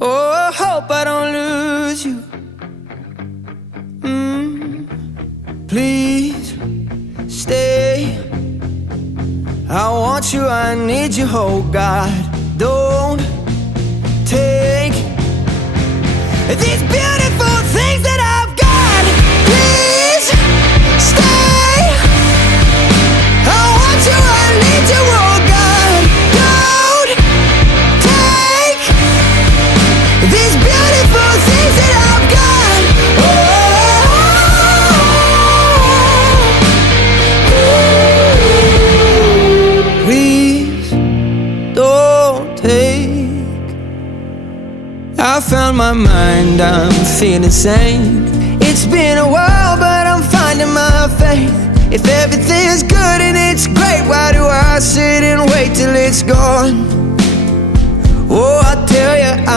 Oh, I hope I don't lose you. Please stay. I want you, I need you, oh God. Don't take these beautiful things that I've got. Please stay. I want you, I need you, oh God. Don't take these beautiful things that I've got. Please don't take. I found my mind, I'm feeling sane. It's been a while, but I'm finding my faith. If everything's good and it's great, why do I sit and wait till it's gone? Oh, I tell you,